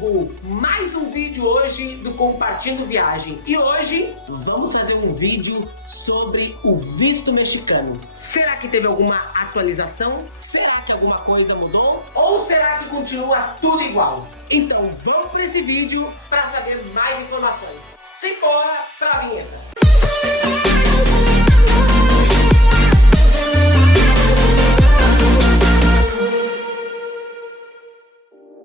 povo! Mais um vídeo hoje do Compartilhando Viagem. E hoje vamos fazer um vídeo sobre o visto mexicano. Será que teve alguma atualização? Será que alguma coisa mudou? Ou será que continua tudo igual? Então vamos para esse vídeo para saber mais informações. Simbora para a vinheta!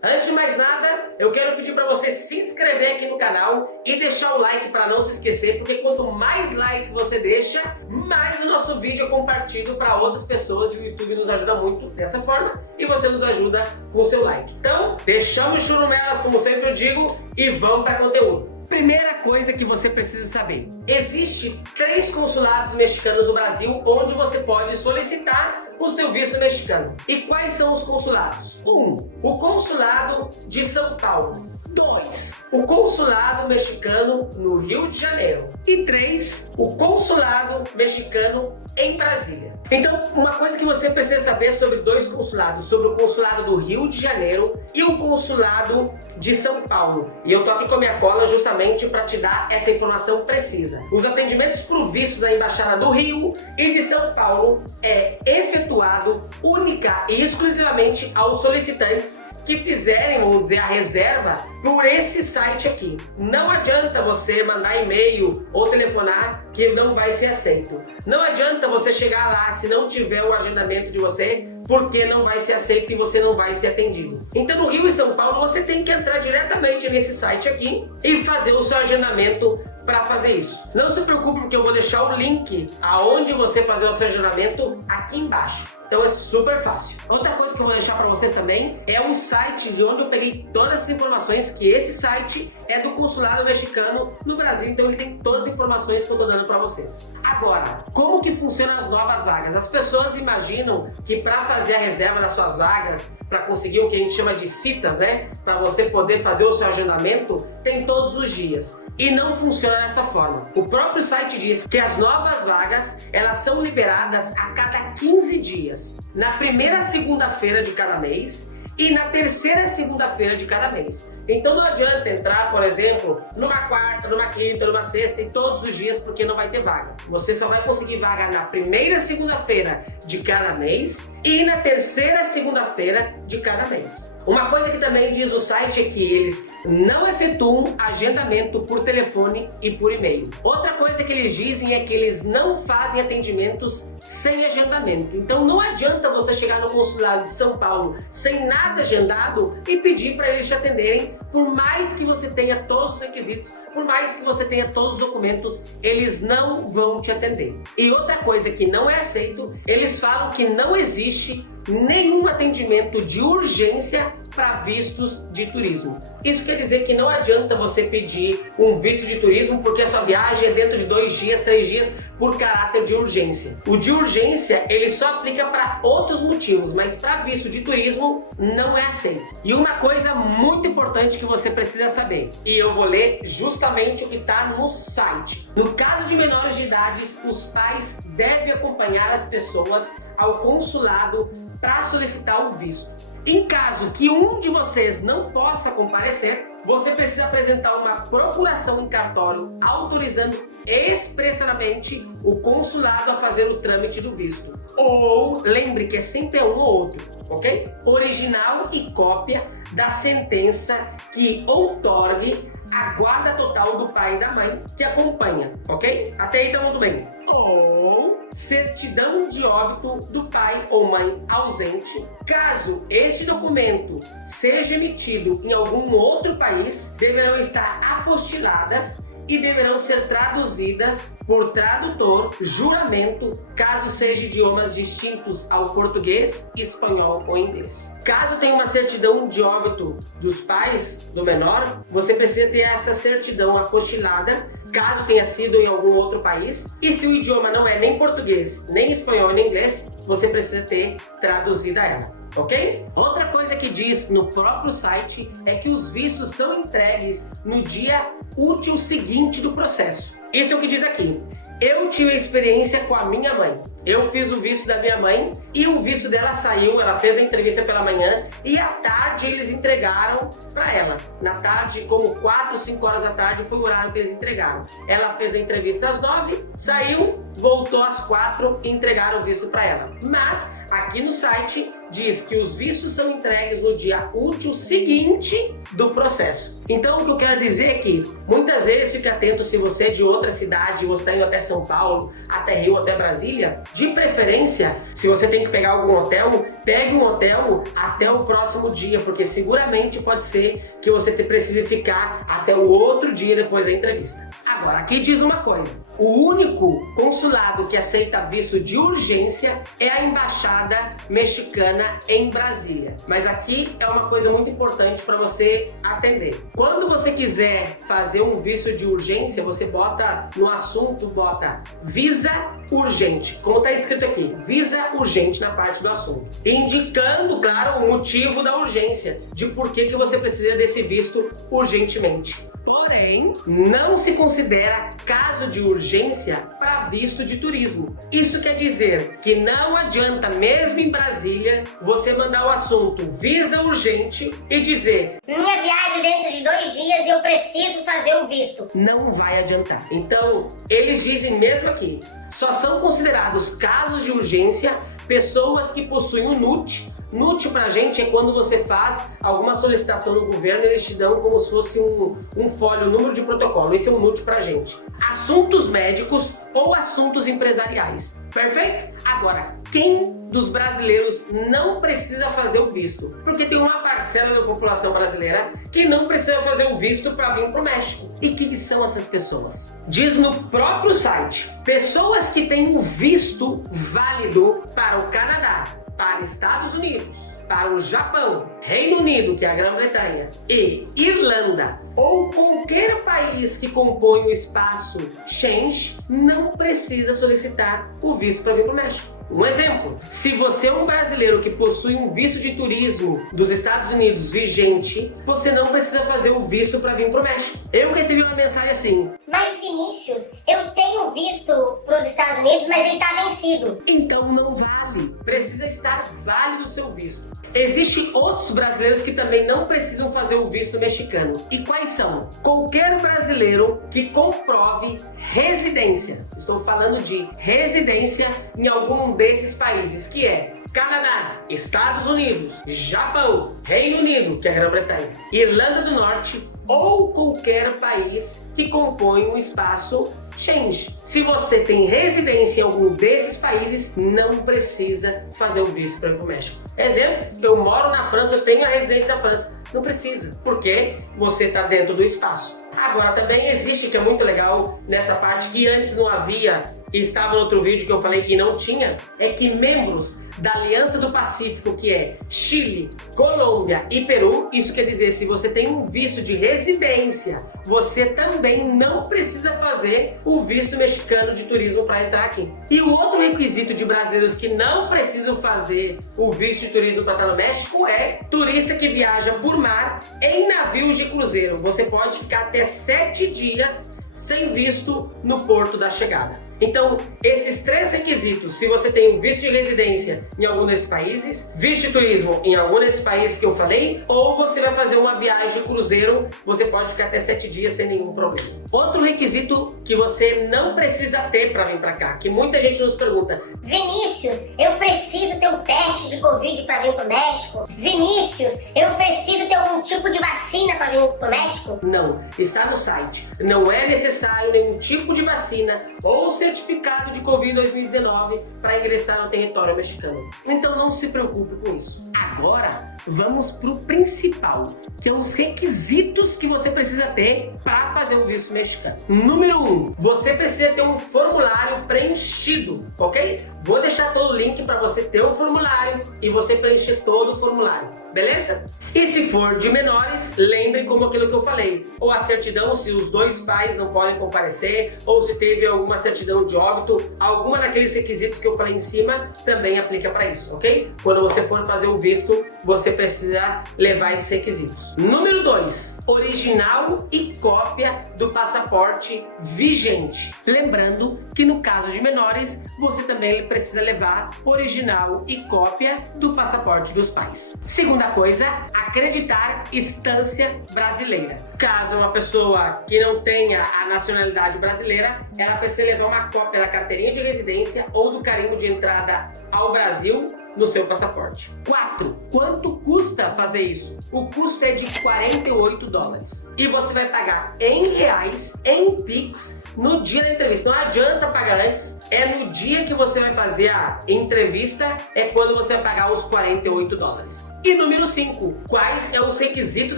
Antes de mais nada, eu quero pedir para você se inscrever aqui no canal e deixar o like para não se esquecer, porque quanto mais like você deixa, mais o nosso vídeo é compartilhado para outras pessoas e o YouTube nos ajuda muito dessa forma e você nos ajuda com o seu like. Então, deixamos churumelas, como sempre eu digo, e vamos para conteúdo. Primeira coisa que você precisa saber: existe 3 consulados mexicanos no Brasil onde você pode solicitar o seu visto mexicano. E quais são os consulados? 1. O consulado de São Paulo. 2. O consulado mexicano no Rio de Janeiro. E 3. O consulado mexicano em Brasília. Então, uma coisa que você precisa saber sobre 2 consulados, sobre o consulado do Rio de Janeiro e o consulado de São Paulo. E eu tô aqui com a minha cola justamente para te dar essa informação precisa. Os atendimentos por vistos da Embaixada do Rio e de São Paulo é efetuado única e exclusivamente aos solicitantes que fizerem, vamos dizer, a reserva por esse site aqui. Não adianta você mandar e-mail ou telefonar que não vai ser aceito. Não adianta você chegar lá se não tiver o agendamento de você, porque não vai ser aceito e você não vai ser atendido. Então no Rio e São Paulo você tem que entrar diretamente nesse site aqui e fazer o seu agendamento para fazer isso. Não se preocupe, porque eu vou deixar o link aonde você fazer o seu agendamento aqui embaixo. Então é super fácil. Outra coisa que eu vou deixar para vocês também é um site de onde eu peguei todas as informações, que esse site é do consulado mexicano no Brasil, então ele tem todas as informações que eu tô dando para vocês. Agora, como que funcionam as novas vagas? As pessoas imaginam que para fazer a reserva das suas vagas, para conseguir o que a gente chama de citas, né? Para você poder fazer o seu agendamento, tem todos os dias. E não funciona dessa forma. O próprio site diz que as novas vagas, elas são liberadas a cada 15 dias. Na primeira segunda-feira de cada mês e na terceira segunda-feira de cada mês. Então não adianta entrar, por exemplo, numa quarta, numa quinta, numa sexta e todos os dias, porque não vai ter vaga. Você só vai conseguir vaga na primeira segunda-feira de cada mês e na terceira segunda-feira de cada mês. Uma coisa que também diz o site é que eles não efetuam agendamento por telefone e por e-mail. Outra coisa que eles dizem é que eles não fazem atendimentos sem agendamento. Então não adianta você chegar no consulado de São Paulo sem nada agendado e pedir para eles te atenderem. Por mais que você tenha todos os requisitos, por mais que você tenha todos os documentos, eles não vão te atender. E outra coisa que não é aceito, eles falam que não existe nenhum atendimento de urgência para vistos de turismo. Isso quer dizer que não adianta você pedir um visto de turismo porque a sua viagem é dentro de 2 dias, 3 dias, por caráter de urgência. O de urgência, ele só aplica para outros motivos, mas para visto de turismo não é aceito. E uma coisa muito importante que você precisa saber, e eu vou ler justamente o que está no site. No caso de menores de idade, os pais devem acompanhar as pessoas ao consulado para solicitar o visto. Em caso que um de vocês não possa comparecer, você precisa apresentar uma procuração em cartório autorizando expressamente o consulado a fazer o trâmite do visto. Ou, lembre que é sempre um ou outro, ok? Original e cópia da sentença que outorgue a guarda total do pai e da mãe que acompanha, ok? Até aí tá muito bem. Ou certidão de óbito do pai ou mãe ausente. Caso este documento seja emitido em algum outro país, deverão estar apostiladas e deverão ser traduzidas por tradutor, juramento, caso seja idiomas distintos ao português, espanhol ou inglês. Caso tenha uma certidão de óbito dos pais do menor, você precisa ter essa certidão apostilada, caso tenha sido em algum outro país. E se o idioma não é nem português, nem espanhol, nem inglês, você precisa ter traduzida ela. Ok? Outra coisa que diz no próprio site é que os vistos são entregues no dia útil seguinte do processo. Isso é o que diz aqui. Eu tive experiência com a minha mãe. Eu fiz o visto da minha mãe e o visto dela saiu, ela fez a entrevista pela manhã e à tarde eles entregaram para ela. Na tarde, como 4, 5 horas da tarde, foi o horário que eles entregaram. Ela fez a entrevista às 9, saiu, voltou às 4 e entregaram o visto para ela. Mas aqui no site diz que os vistos são entregues no dia útil seguinte do processo. Então o que eu quero dizer é que muitas vezes fique atento se você é de outra cidade, você está indo até São Paulo, até Rio, até Brasília. De preferência, se você tem que pegar algum hotel, pegue um hotel até o próximo dia, porque seguramente pode ser que você precise ficar até o outro dia depois da entrevista. Agora, aqui diz uma coisa. O único consulado que aceita visto de urgência é a Embaixada Mexicana em Brasília. Mas aqui é uma coisa muito importante para você atender. Quando você quiser fazer um visto de urgência, você bota no assunto, bota visa urgente. Como está escrito aqui, visa urgente na parte do assunto. Indicando, claro, o motivo da urgência, de por que você precisa desse visto urgentemente. Porém, não se considera caso de urgência para visto de turismo. Isso quer dizer que não adianta, mesmo em Brasília, você mandar o assunto visa urgente e dizer: minha viagem dentro de 2 dias e eu preciso fazer o visto. Não vai adiantar. Então, eles dizem mesmo aqui, só são considerados casos de urgência pessoas que possuem o NUT. NUT pra gente é quando você faz alguma solicitação no governo e eles te dão como se fosse um folho, um número de protocolo. Esse é um NUT pra gente. Assuntos médicos ou assuntos empresariais. Perfeito? Agora, quem dos brasileiros não precisa fazer o visto? Porque tem uma parcela da população brasileira que não precisa fazer o visto para vir para o México. E quem são essas pessoas? Diz no próprio site, pessoas que têm o visto válido para o Canadá, para Estados Unidos, para o Japão, Reino Unido, que é a Grã-Bretanha, e Irlanda, ou qualquer país que compõe o espaço Schengen, não precisa solicitar o visto para vir para o México. Um exemplo, se você é um brasileiro que possui um visto de turismo dos Estados Unidos vigente, você não precisa fazer o visto para vir para o México. Eu recebi uma mensagem assim: mas Vinícius, eu tenho visto para os Estados Unidos, mas ele está vencido. Então não vale, precisa estar válido o seu visto. Existem outros brasileiros que também não precisam fazer o visto mexicano. E quais são? Qualquer brasileiro que comprove residência. Estou falando de residência em algum desses países, que é Canadá, Estados Unidos, Japão, Reino Unido, que é a Grã-Bretanha, Irlanda do Norte ou qualquer país que compõe um espaço Schengen. Se você tem residência em algum desses países, não precisa fazer o visto para ir para o México. Exemplo, eu moro na França, eu tenho a residência da França. Não precisa, porque você está dentro do espaço. Agora também existe, que é muito legal nessa parte, que antes não havia e estava no outro vídeo que eu falei que não tinha, é que membros da Aliança do Pacífico, que é Chile, Colômbia e Peru, isso quer dizer, se você tem um visto de residência, você também não precisa fazer o visto mexicano de turismo para entrar aqui. E o outro requisito de brasileiros que não precisam fazer o visto de turismo para estar no México é turista que viaja por mar em navios de cruzeiro. Você pode ficar até 7 dias sem visto no porto da chegada. Então, esses 3 requisitos, se você tem um visto de residência em algum desses países, visto de turismo em algum desses países que eu falei, ou você vai fazer uma viagem de cruzeiro, você pode ficar até 7 dias sem nenhum problema. Outro requisito que você não precisa ter para vir para cá, que muita gente nos pergunta: Vinícius, eu preciso ter um teste de Covid para vir para o México? Vinícius, eu preciso ter algum tipo de vacina para vir para o México? Não, está no site. Não é necessário nenhum tipo de vacina ou certificado de Covid 2019 para ingressar no território mexicano. Então não se preocupe com isso. Agora vamos para o principal, que são os requisitos que você precisa ter para fazer o visto mexicano. Número 1, você precisa ter um formulário preenchido, ok? Vou deixar todo o link para você ter o formulário e você preencher todo o formulário, beleza? E se for de menores, lembre como aquilo que eu falei, ou a certidão se os 2 pais não podem comparecer, ou se teve alguma certidão de óbito, alguma daqueles requisitos que eu falei em cima também aplica para isso, ok? Quando você for fazer o visto, você precisa levar esses requisitos. Número 2, original e cópia do passaporte vigente. Lembrando que no caso de menores, você também precisa levar original e cópia do passaporte dos pais. Segunda coisa, acreditar estância brasileira. Caso uma pessoa que não tenha a nacionalidade brasileira, ela precisa levar uma cópia da carteirinha de residência ou do carimbo de entrada ao Brasil no seu passaporte. 4. Quanto custa fazer isso? O custo é de $48. E você vai pagar em reais, em Pix, no dia da entrevista. Não adianta pagar antes, é no dia que você vai fazer a entrevista, é quando você vai pagar os $48. E número 5, quais são os requisitos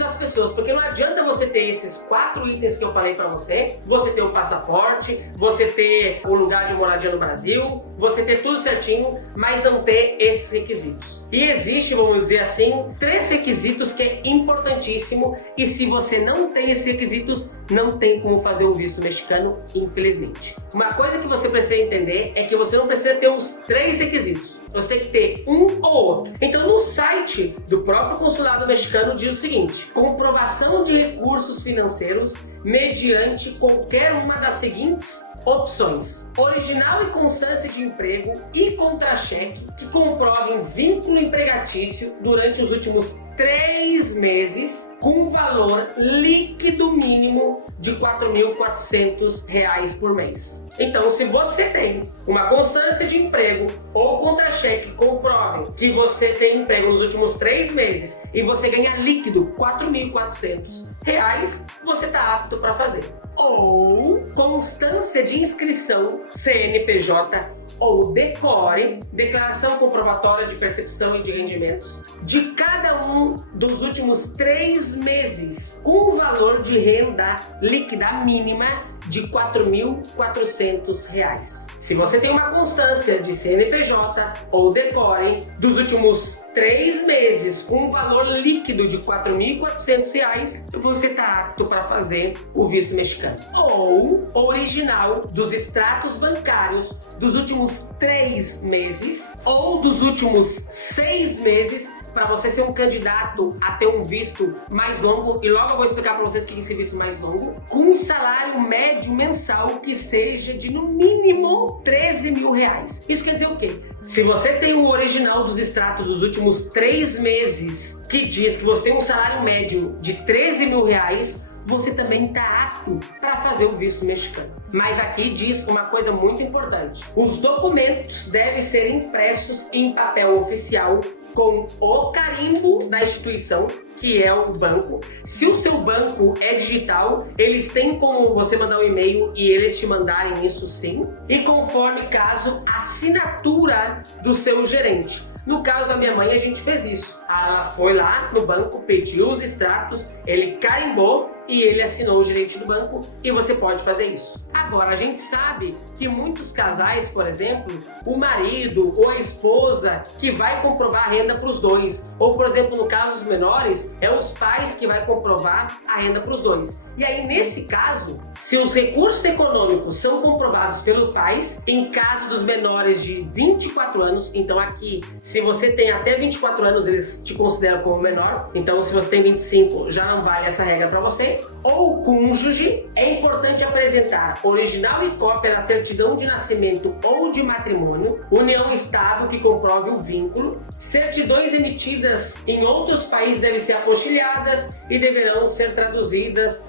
das pessoas? Porque não adianta você ter esses 4 itens que eu falei pra você ter o passaporte, você ter o lugar de moradia no Brasil, você ter tudo certinho, mas não ter esses requisitos. E existe, vamos dizer assim, 3 requisitos que é importantíssimo, e se você não tem esses requisitos, não tem como fazer um visto mexicano, infelizmente. Uma coisa que você precisa entender é que você não precisa ter os 3 requisitos. Você tem que ter um ou outro. Então, no site do próprio consulado mexicano diz o seguinte: comprovação de recursos financeiros mediante qualquer uma das seguintes opções: original e constância de emprego e contra-cheque que comprovem vínculo empregatício durante os últimos 3 meses com valor líquido mínimo de R$4.400 por mês. Então, se você tem uma constância de emprego ou contra-cheque que comprovem que você tem emprego nos últimos 3 meses e você ganha líquido R$4.400, você está apto para fazer. Ou constância de inscrição CNPJ ou DECORE, declaração comprobatória de percepção e de rendimentos, de cada um dos últimos 3 meses, com o valor de renda líquida mínima de R$4.400. Se você tem uma constância de CNPJ ou DECORE dos últimos 3 meses com um valor líquido de R$4.400, você está apto para fazer o visto mexicano. Ou original dos extratos bancários dos últimos 3 meses ou dos últimos 6 meses, para você ser um candidato a ter um visto mais longo, e logo eu vou explicar para vocês o que é esse visto mais longo, com um salário médio mensal que seja de no mínimo R$13.000. Isso quer dizer o quê? Se você tem o original dos extratos dos últimos 3 meses, que diz que você tem um salário médio de R$13.000, você também está apto para fazer o visto mexicano. Mas aqui diz uma coisa muito importante: os documentos devem ser impressos em papel oficial com o carimbo da instituição, que é o banco. Se o seu banco é digital, eles têm como você mandar um e-mail e eles te mandarem isso sim. E conforme caso, assinatura do seu gerente. No caso da minha mãe, a gente fez isso. Ela foi lá no banco, pediu os extratos, ele carimbou e ele assinou o gerente do banco, e você pode fazer isso. Agora, a gente sabe que muitos casais, por exemplo, o marido ou a esposa que vai comprovar a renda para os dois, ou por exemplo, no caso dos menores, é os pais que vai comprovar a renda para os dois. E aí, nesse caso, se os recursos econômicos são comprovados pelos pais, em caso dos menores de 24 anos, então aqui, se você tem até 24 anos, eles te consideram como menor, então se você tem 25, já não vale essa regra para você. Ou cônjuge, é importante apresentar original e cópia da certidão de nascimento ou de matrimônio, união estável que comprove o vínculo, certidões emitidas em outros países devem ser apostilhadas e deverão ser traduzidas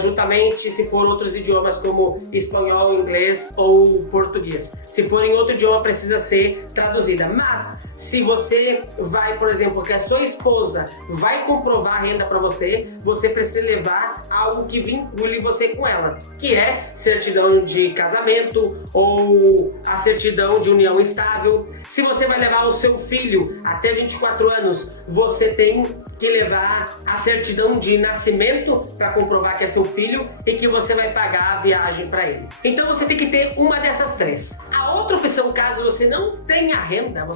juntamente se for outros idiomas como espanhol, inglês ou português. Se for em outro idioma, precisa ser traduzida. Mas se você vai, por exemplo, que a sua esposa vai comprovar a renda para você, você precisa levar algo que vincule você com ela, que é certidão de casamento ou a certidão de união estável. Se você vai levar o seu filho até 24 anos, você tem que levar a certidão de nascimento para comprovar que é seu filho e que você vai pagar a viagem para ele. Então você tem que ter uma dessas 3. A outra opção, caso você não tenha renda, ó,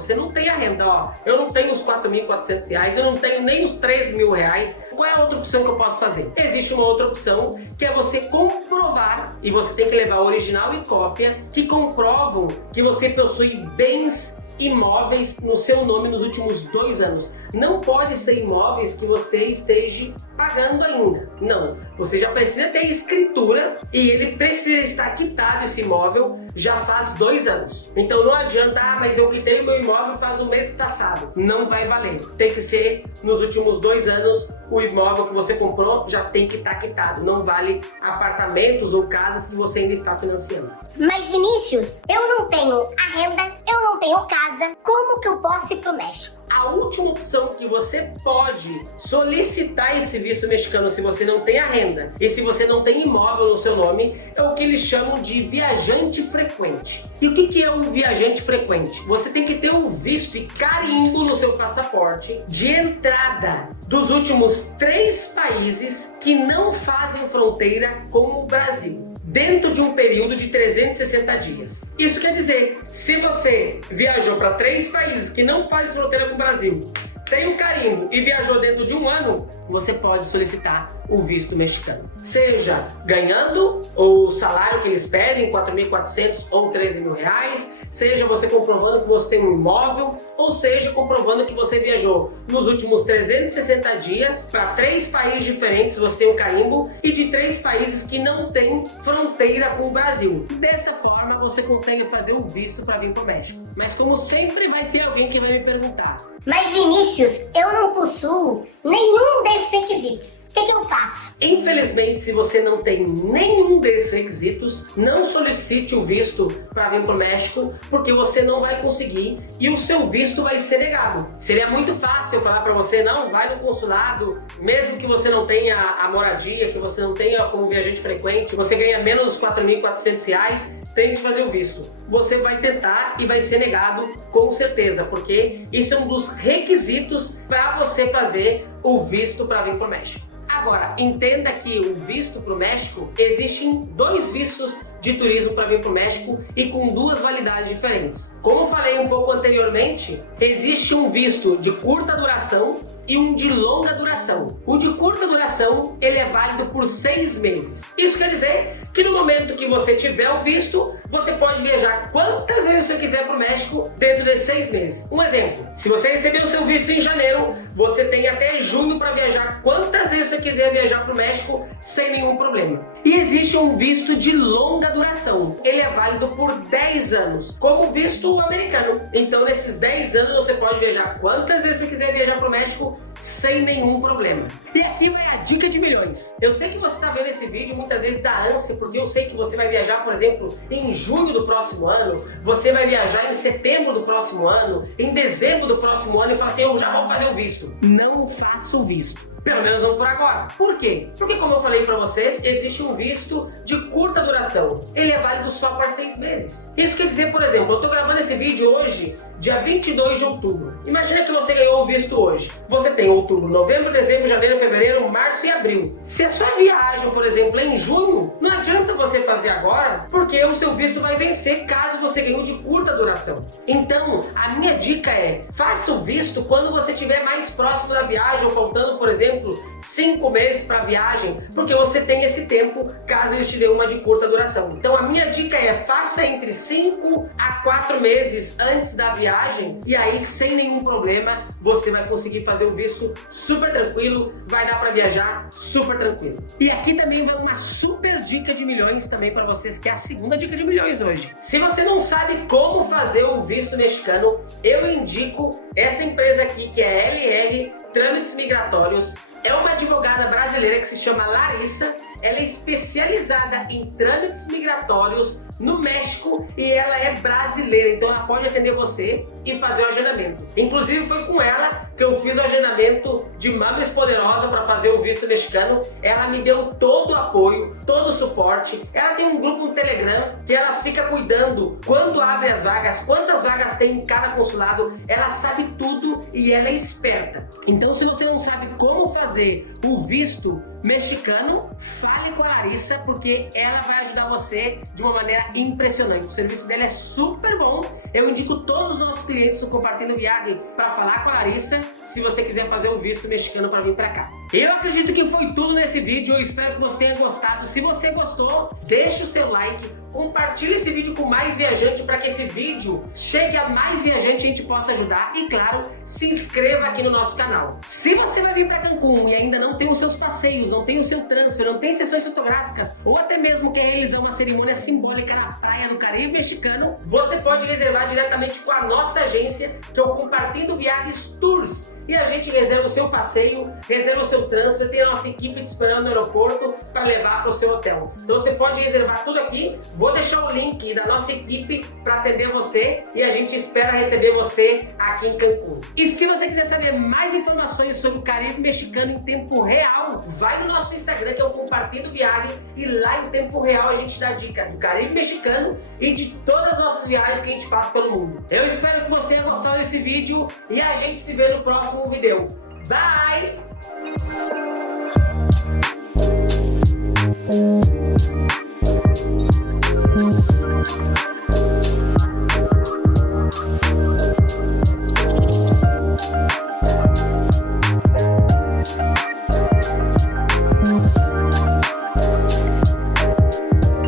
eu não tenho os R$4.400, eu não tenho nem os R$13.000, qual é a outra opção que eu posso fazer? Existe uma outra opção, que é você comprovar, e você tem que levar original e cópia, que comprovam que você possui bens imóveis no seu nome nos últimos 2 anos. Não pode ser imóveis que você esteja pagando ainda. Não. Você já precisa ter escritura e ele precisa estar quitado, esse imóvel, já faz 2 anos. Então não adianta, mas eu quitei o meu imóvel faz um mês passado. Não vai valer. Tem que ser nos últimos 2 anos, o imóvel que você comprou já tem que estar quitado. Não vale apartamentos ou casas que você ainda está financiando. Mas Vinícius, eu não tenho a renda, eu não tenho casa, como que eu posso ir pro México? A última opção que você pode solicitar esse visto mexicano se você não tem a renda e se você não tem imóvel no seu nome é o que eles chamam de viajante frequente. E o que é um viajante frequente? Você tem que ter um visto e carimbo no seu passaporte de entrada dos últimos 3 países que não fazem fronteira com o Brasil, dentro de um período de 360 dias. Isso quer dizer, se você viajou para 3 países que não fazem fronteira com o Brasil, tem um carimbo e viajou dentro de 1 ano, você pode solicitar o visto mexicano. Seja ganhando o salário que eles pedem, 4.400 ou 13 mil reais, seja você comprovando que você tem um imóvel, ou seja comprovando que você viajou nos últimos 360 dias para 3 países diferentes, você tem um carimbo, e de 3 países que não têm fronteira com o Brasil. Dessa forma você consegue fazer o visto para vir para o México. Mas como sempre vai ter alguém que vai me perguntar: mas Vinícius, eu não possuo nenhum desses requisitos. O que eu faço? Infelizmente, se você não tem nenhum desses requisitos, não solicite o visto para vir para o México, porque você não vai conseguir e o seu visto vai ser negado. Seria muito fácil eu falar para você: não, vai no consulado, mesmo que você não tenha a moradia, que você não tenha como viajante frequente, você ganha menos de R$4.400, tente fazer o visto. Você vai tentar e vai ser negado com certeza, porque isso é um dos requisitos para você fazer o visto para vir para o México. Agora, entenda que o visto para o México, existem 2 vistos de turismo para vir para o México e com 2 validades diferentes. Como eu falei um pouco anteriormente, existe um visto de curta duração e um de longa duração. O de curta duração, ele é válido por 6 meses. Isso quer dizer que no momento que você tiver o visto, você pode viajar quantas vezes você quiser para o México dentro de 6 meses. Um exemplo: se você receber o seu visto em janeiro, você tem até junho para viajar quantas vezes você quiser viajar para o México sem nenhum problema. E existe um visto de longa duração. Ele é válido por 10 anos, como visto americano. Então, nesses 10 anos, você pode viajar quantas vezes você quiser viajar para o México sem nenhum problema. E aqui vai a dica de milhões. Eu sei que você está vendo esse vídeo muitas vezes dá ânsia, porque eu sei que você vai viajar, por exemplo, em junho do próximo ano, você vai viajar em setembro do próximo ano, em dezembro do próximo ano, e fala assim: eu já vou fazer o visto. Não faça o visto. Pelo menos não por agora. Por quê? Porque, como eu falei pra vocês, existe um visto de curta duração. Ele é válido só por 6 meses. Isso quer dizer, por exemplo, eu tô gravando esse vídeo hoje, dia 22 de outubro. Imagina que você ganhou o visto hoje. Você tem outubro, novembro, dezembro, janeiro, fevereiro, março e abril. Se a sua viagem, por exemplo, é em junho, não adianta você fazer agora, porque o seu visto vai vencer caso você ganhe de curta duração. Então, a minha dica é: faça o visto quando você estiver mais próximo da viagem, ou faltando, por exemplo, 5 meses para a viagem, porque você tem esse tempo caso eles te dê uma de curta duração. Então a minha dica é: faça entre 5 a 4 meses antes da viagem, e aí sem nenhum problema você vai conseguir fazer o visto super tranquilo, vai dar para viajar super tranquilo. E aqui também vai uma super dica de milhões também para vocês, que é a segunda dica de milhões hoje. Se você não sabe como fazer o visto mexicano, eu indico essa empresa aqui, que é LR Trâmites Migratórios. É uma advogada brasileira que se chama Larissa. Ela é especializada em trâmites migratórios no México e ela é brasileira, então ela pode atender você e fazer o agendamento. Inclusive foi com ela que eu fiz o agendamento de Mames Poderosa para fazer o visto mexicano. Ela me deu todo o apoio, todo o suporte. Ela tem um grupo no Telegram que ela fica cuidando quando abre as vagas, quantas vagas tem em cada consulado. Ela sabe tudo e ela é esperta. Então, se você não sabe como fazer o visto mexicano, fale com a Larissa, porque ela vai ajudar você de uma maneira impressionante. O serviço dela é super bom. Eu indico todos os nossos clientes do Compartilha Viagem para falar com a Larissa se você quiser fazer o visto mexicano para vir para cá. Eu acredito que foi tudo nesse vídeo, eu espero que você tenha gostado. Se você gostou, deixa o seu like, compartilhe esse vídeo com mais viajante para que esse vídeo chegue a mais viajante e a gente possa ajudar. E claro, se inscreva aqui no nosso canal. Se você vai vir para Cancún e ainda não tem os seus passeios, não tem o seu transfer, não tem sessões fotográficas, ou até mesmo quer realizar uma cerimônia simbólica na praia do Caribe mexicano, você pode reservar diretamente com a nossa agência, que é o Compartilhando Viagens Tours. E a gente reserva o seu passeio, reserva o seu transfer, tem a nossa equipe te esperando no aeroporto para levar para o seu hotel. Então você pode reservar tudo aqui. Vou deixar o link da nossa equipe para atender você e a gente espera receber você aqui em Cancún. E se você quiser saber mais informações sobre o Caribe mexicano em tempo real, vai no nosso Instagram, que é o Compartilhando Viagem, e lá em tempo real a gente dá dica do Caribe mexicano e de todas as nossas viagens que a gente faz pelo mundo. Eu espero que você tenha gostado desse vídeo e a gente se vê no próximo vídeo. Bye!